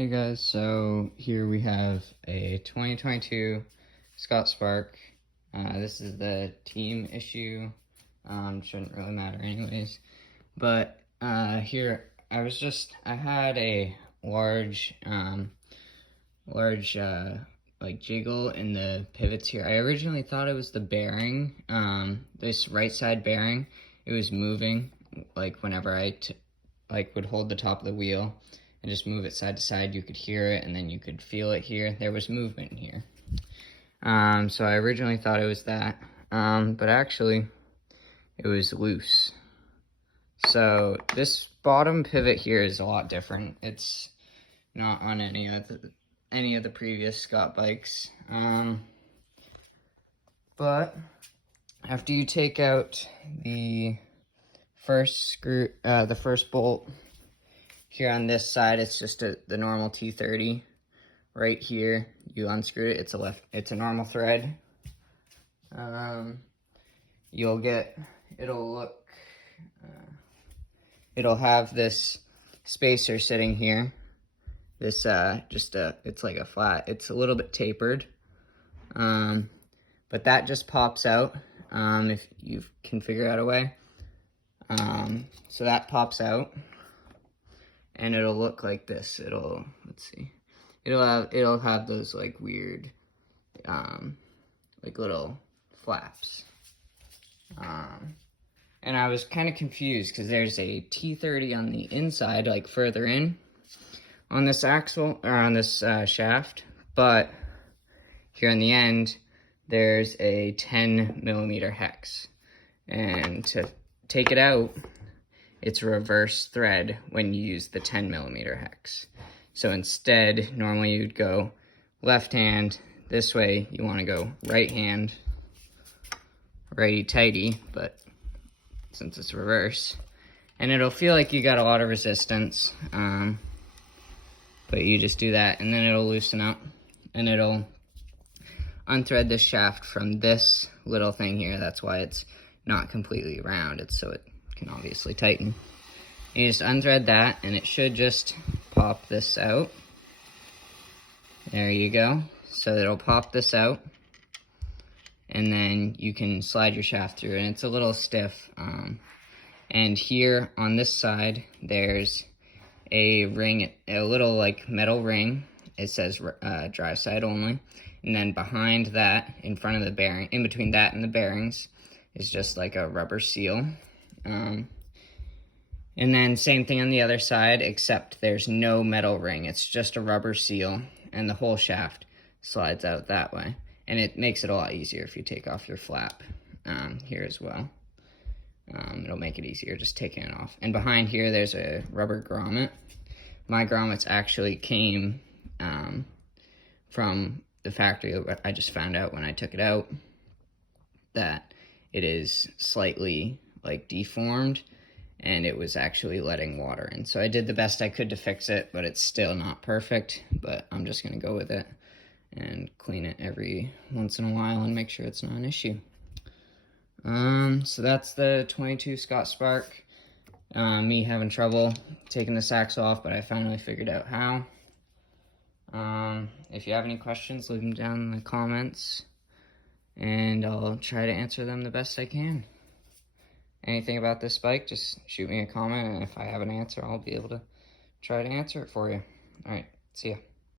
Hey guys, so here we have a 2022 Scott Spark. This is the team issue. Shouldn't really matter anyways. But here I had a large like jiggle in the pivots here. I originally thought it was the bearing, this right side bearing. It was moving like whenever I would hold the top of the wheel and just move it side to side. You could hear it and then you could feel it here. There was movement here. So I originally thought it was that, but actually it was loose. So this bottom pivot here is a lot different. It's not on any of the previous Scott bikes. But after you take out the first screw, the first bolt here on this side, it's just the normal T30. Right here, you unscrew it. It's a normal thread. It'll have this spacer sitting here. This it's like a flat. It's a little bit tapered, but that just pops out if you can figure out a way. So that pops out, and it'll look like this. It'll have those like weird, like little flaps. And I was kind of confused because there's a T30 on the inside, like further in on this axle, or on this shaft, but here on the end, there's a 10mm hex. And to take it out, it's a reverse thread when you use the 10mm hex. So instead, normally you'd go left hand. This way, you want to go right hand, righty-tighty, but since it's reverse, and it'll feel like you got a lot of resistance, but you just do that, and then it'll loosen up, and it'll unthread this shaft from this little thing here. That's why it's not completely round. It's so it can obviously tighten. You just unthread that, and it should just pop this out. There you go. So it'll pop this out, and then you can slide your shaft through, and it's a little stiff. And here on this side, there's a ring, a little like metal ring. It says drive side only. And then behind that, in front of the bearing, in between that and the bearings, is just like a rubber seal. And then same thing on the other side, except there's no metal ring. It's just a rubber seal, and the whole shaft slides out that way. And it makes it a lot easier if you take off your flap here as well. It'll make it easier just taking it off. And behind here, there's a rubber grommet. My grommets actually came from the factory. I just found out when I took it out that it is slightly like deformed, and it was actually letting water in. So I did the best I could to fix it, but it's still not perfect. But I'm just gonna go with it and clean it every once in a while and make sure it's not an issue. So that's the 22 Scott Spark. Me having trouble taking this axle off, but I finally figured out how. If you have any questions, leave them down in the comments, and I'll try to answer them the best I can. Anything about this bike, just shoot me a comment, and if I have an answer, I'll be able to try to answer it for you. All right, see ya.